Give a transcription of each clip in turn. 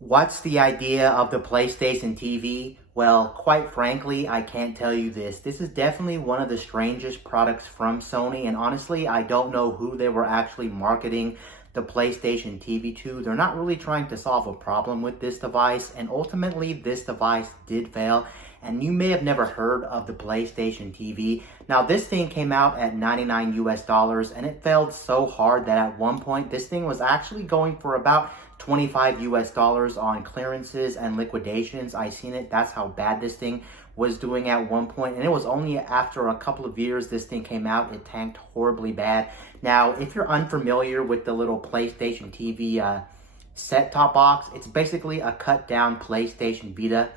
What's the idea of the PlayStation TV? Well, quite frankly, I can't tell you this. This is definitely one of the strangest products from Sony, and honestly, I don't know who they were actually marketing the PlayStation TV to. They're not really trying to solve a problem with this device, and ultimately, this device did fail. And you may have never heard of the PlayStation TV. Now, this thing came out at 99 US dollars, and it failed so hard that at one point, this thing was actually going for about 25 US dollars on clearances and liquidations. I seen it. That's how bad this thing was doing at one point. And it was only after a couple of years this thing came out, it tanked horribly bad. Now, if you're unfamiliar with the little PlayStation TV set-top box, it's basically a cut-down PlayStation Vita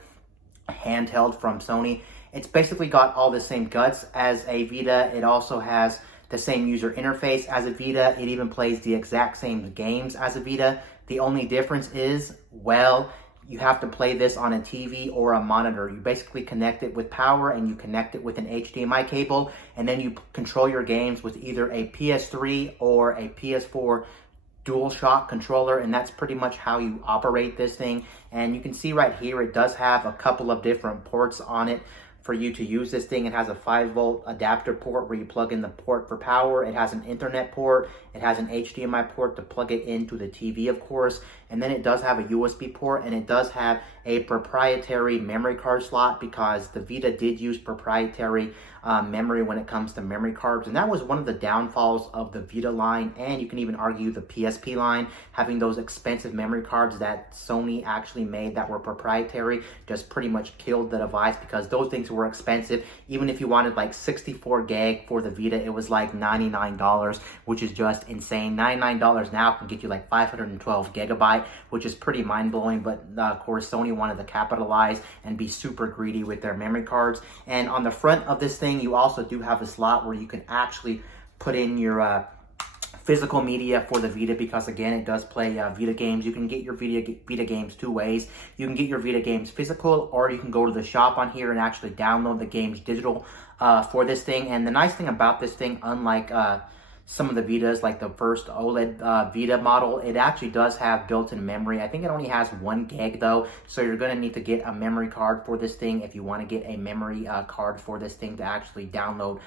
handheld from Sony. It's basically got all the same guts as a Vita. It also has the same user interface as a Vita. It even plays the exact same games as a Vita. The only difference is, well, you have to play this on a TV or a monitor. You basically connect it with power and you connect it with an HDMI cable, and then you control your games with either a PS3 or a PS4 DualShock controller, and that's pretty much how you operate this thing. And you can see right here, it does have a couple of different ports on it for you to use this thing. It has a 5-volt adapter port where you plug in the port for power. It has an Ethernet port. It has an HDMI port to plug it into the TV, of course. And then it does have a USB port, and it does have a proprietary memory card slot because the Vita did use proprietary memory when it comes to memory cards. And that was one of the downfalls of the Vita line, and you can even argue the PSP line, having those expensive memory cards that Sony actually made that were proprietary just pretty much killed the device because those things were expensive. Even if you wanted like 64 gig for the Vita, it was like $99, which is just insane. $99 now can get you like 512 gigabyte, which is pretty mind-blowing. But of course, Sony wanted to capitalize and be super greedy with their memory cards. And on the front of this thing, you also do have a slot where you can actually put in your physical media for the Vita, because again, it does play Vita games. You can get your Vita games two ways. You can get your Vita games physical, or you can go to the shop on here and actually download the games digital for this thing. And the nice thing about this thing, unlike some of the Vitas, like the first OLED Vita model, it actually does have built-in memory. I think it only has 1 gig though, so you're going to need to get a memory card for this thing if you want to get a memory card for this thing to actually download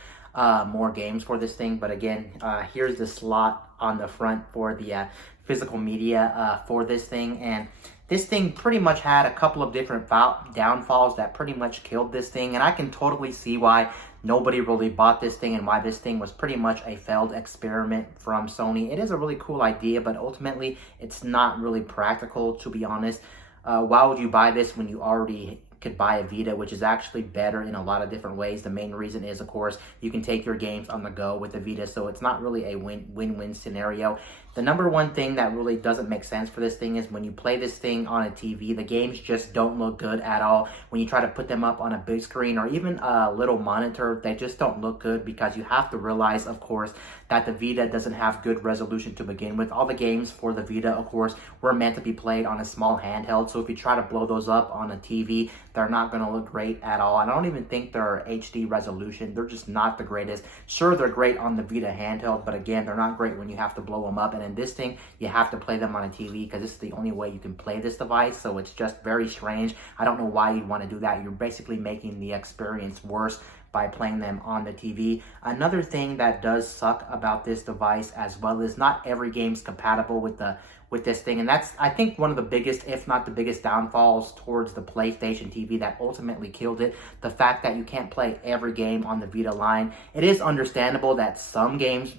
more games for this thing. But again, here's the slot on the front for the physical media for this thing. And this thing pretty much had a couple of different downfalls that pretty much killed this thing. And I can totally see why nobody really bought this thing and why this thing was pretty much a failed experiment from Sony. It is a really cool idea, but ultimately it's not really practical, to be honest. Why would you buy this when you already could buy a Vita, which is actually better in a lot of different ways? The main reason is, of course, you can take your games on the go with the Vita, so it's not really a win-win scenario. The number one thing that really doesn't make sense for this thing is when you play this thing on a TV, the games just don't look good at all. When you try to put them up on a big screen or even a little monitor, they just don't look good, because you have to realize, of course, that the Vita doesn't have good resolution to begin with. All the games for the Vita, of course, were meant to be played on a small handheld, so if you try to blow those up on a TV, they're not going to look great at all. I don't even think they're HD resolution. They're just not the greatest. Sure, they're great on the Vita handheld, but again, they're not great when you have to blow them up. And in this thing, you have to play them on a TV because this is the only way you can play this device. So it's just very strange. I don't know why you'd want to do that. You're basically making the experience worse by playing them on the TV. Another thing that does suck about this device as well is not every game's compatible with this thing, and that's, I think, one of the biggest, if not the biggest, downfalls towards the PlayStation TV that ultimately killed it. The fact that you can't play every game on the Vita line. It is understandable that some games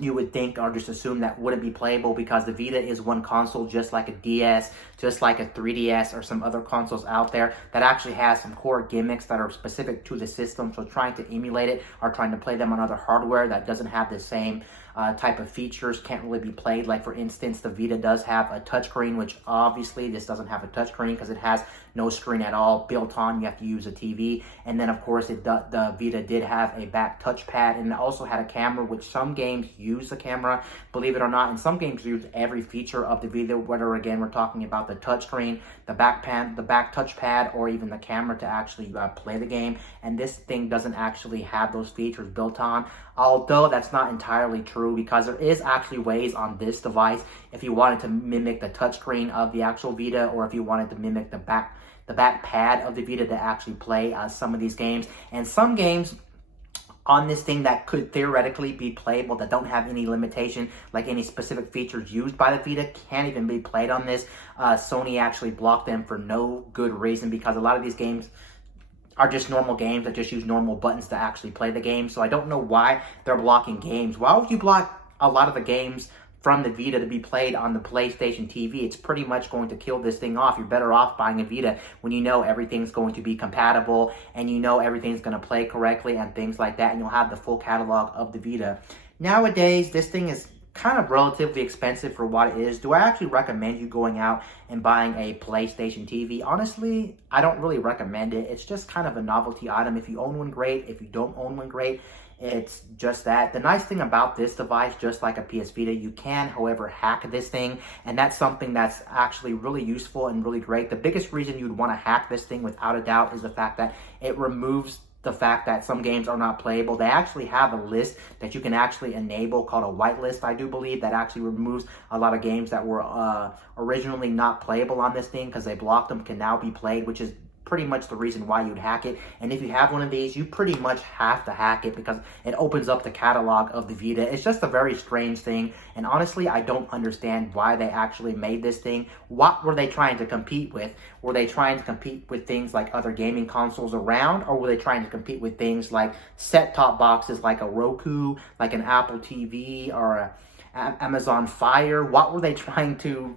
you would think or just assume that wouldn't be playable because the Vita is one console, just like a DS, just like a 3DS or some other consoles out there, that actually has some core gimmicks that are specific to the system. So trying to emulate it or trying to play them on other hardware that doesn't have the same type of features can't really be played. Like, for instance, the Vita does have a touchscreen, which obviously this doesn't have a touchscreen because it has no screen at all built on. You have to use a TV. And then, of course, the Vita did have a back touchpad, and it also had a camera, which some games use the camera, believe it or not. And some games use every feature of the Vita, whether, again, we're talking about the touchscreen, the back touchpad, or even the camera to actually play the game. And this thing doesn't actually have those features built on. Although that's not entirely true, because there is actually ways on this device, if you wanted to mimic the touchscreen of the actual Vita, or if you wanted to mimic the back pad of the Vita to actually play some of these games. And some games on this thing that could theoretically be playable, that don't have any limitation, like any specific features used by the Vita, can't even be played on this. Sony actually blocked them for no good reason, because a lot of these games are just normal games that just use normal buttons to actually play the game. So I don't know why they're blocking games. Why would you block a lot of the games from the Vita to be played on the PlayStation TV? It's pretty much going to kill this thing off. You're better off buying a Vita when you know everything's going to be compatible, and you know everything's going to play correctly and things like that, and you'll have the full catalog of the Vita. Nowadays, this thing is kind of relatively expensive for what it is. Do I actually recommend you going out and buying a PlayStation TV? Honestly, I don't really recommend it. It's just kind of a novelty item. If you own one, great. If you don't own one, great. It's just that. The nice thing about this device, just like a PS Vita, you can, however, hack this thing, and that's something that's actually really useful and really great. The biggest reason you'd want to hack this thing, without a doubt, is the fact that it removes the fact that some games are not playable. They actually have a list that you can actually enable called a whitelist, I do believe, that actually removes a lot of games that were originally not playable on this thing, because they blocked them, can now be played, which is pretty much the reason why you'd hack it. And if you have one of these, you pretty much have to hack it, because it opens up the catalog of the Vita. It's just a very strange thing, and honestly, I don't understand why they actually made this thing. What were they trying to compete with? Were they trying to compete with things like other gaming consoles around, or were they trying to compete with things like set-top boxes like a Roku, like an Apple TV, or a Amazon Fire? What were they trying to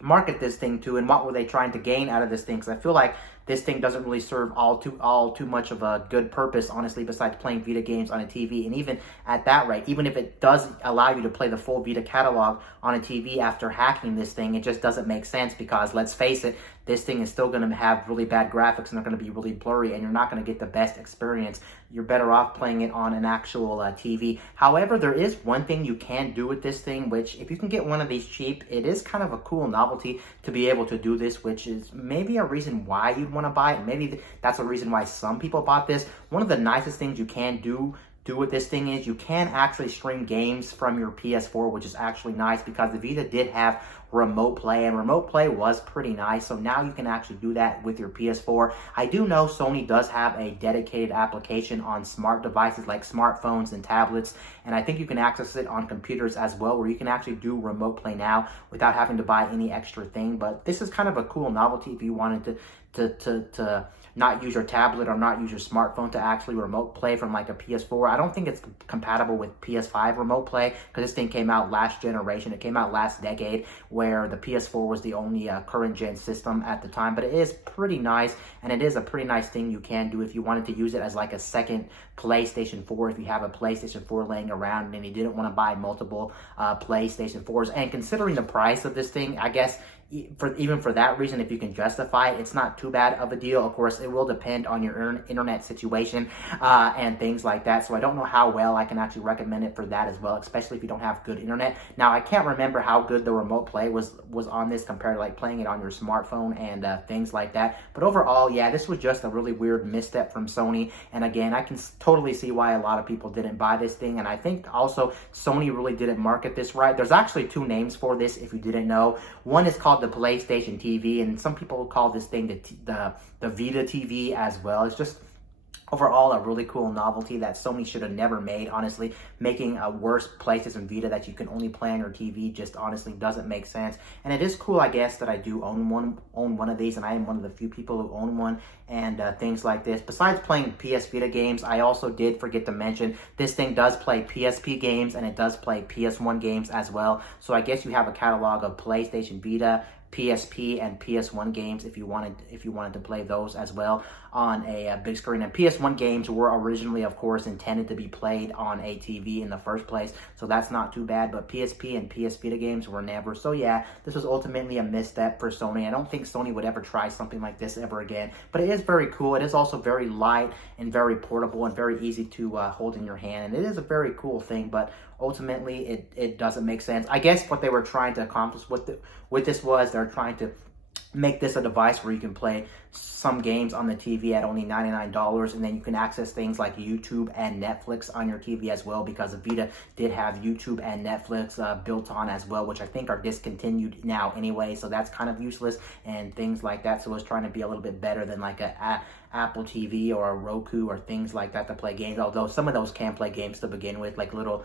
market this thing to, and what were they trying to gain out of this thing? Because I feel like this thing doesn't really serve all too much of a good purpose, honestly, besides playing Vita games on a TV. And even at that rate, even if it does allow you to play the full Vita catalog on a TV after hacking this thing, it just doesn't make sense, because let's face it, this thing is still going to have really bad graphics, and they're going to be really blurry, and you're not going to get the best experience. You're better off playing it on an actual TV. However, there is one thing you can do with this thing, which, if you can get one of these cheap, it is kind of a cool novelty to be able to do this, which is maybe a reason why you'd want to buy it. Maybe that's a reason why some people bought this. One of the nicest things you can do with this thing is you can actually stream games from your PS4, which is actually nice, because the Vita did have remote play, and remote play was pretty nice. So now you can actually do that with your PS4. I do know Sony does have a dedicated application on smart devices like smartphones and tablets, and I think you can access it on computers as well, where you can actually do remote play now without having to buy any extra thing. But this is kind of a cool novelty if you wanted to not use your tablet or not use your smartphone to actually remote play from like a PS4. I don't think it's compatible with PS5 remote play, because this thing came out last generation. It came out last decade, where the PS4 was the only current gen system at the time. But it is pretty nice, and it is a pretty nice thing you can do if you wanted to use it as like a second PlayStation 4, if you have a PlayStation 4 laying around and you didn't want to buy multiple PlayStation 4s. And considering the price of this thing, I guess even for that reason, if you can justify it, it's not too bad of a deal. Of course, it will depend on your internet situation and things like that. So I don't know how well I can actually recommend it for that as well, especially if you don't have good internet. Now, I can't remember how good the remote play was on this compared to like playing it on your smartphone and things like that. But overall, yeah, this was just a really weird misstep from Sony. And again, I can totally see why a lot of people didn't buy this thing. And I think also Sony really didn't market this right. There's actually two names for this, if you didn't know. One is called the PlayStation TV, and some people call this thing the Vita TV as well. It's just overall a really cool novelty that Sony should have never made, honestly. Making a worse PlayStation Vita that you can only play on your TV just honestly doesn't make sense. And it is cool, I guess, that I do own one of these, and I am one of the few people who own one, and things like this. Besides playing PS Vita games, I also did forget to mention this thing does play PSP games, and it does play PS1 games as well. So I guess you have a catalog of PlayStation Vita, PSP, and PS1 games if you wanted to play those as well on a big screen. And PS1 games were originally, of course, intended to be played on a TV in the first place, so that's not too bad. But PSP and PS Vita games were never. So yeah, this was ultimately a misstep for Sony. I don't think Sony would ever try something like this ever again. But it is very cool. It is also very light and very portable and very easy to hold in your hand. And it is a very cool thing, but ultimately it doesn't make sense. I guess what they were trying to accomplish with this was they're trying to make this a device where you can play some games on the TV at only $99, and then you can access things like YouTube and Netflix on your TV as well, because the Vita did have YouTube and Netflix built on as well, which I think are discontinued now anyway, so that's kind of useless and things like that. So it's trying to be a little bit better than like a Apple TV or a Roku or things like that to play games, although some of those can play games to begin with, like little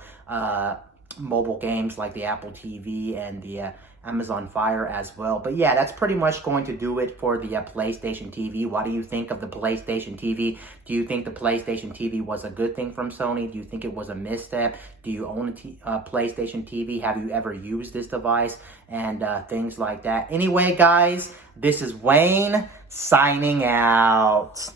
mobile games like the Apple TV and the Amazon Fire as well. But yeah, that's pretty much going to do it for the PlayStation TV. What do you think of the PlayStation TV? Do you think the PlayStation TV was a good thing from Sony? Do you think it was a misstep? Do you own a PlayStation TV? Have you ever used this device? And things like that. Anyway, guys, this is Wayne signing out.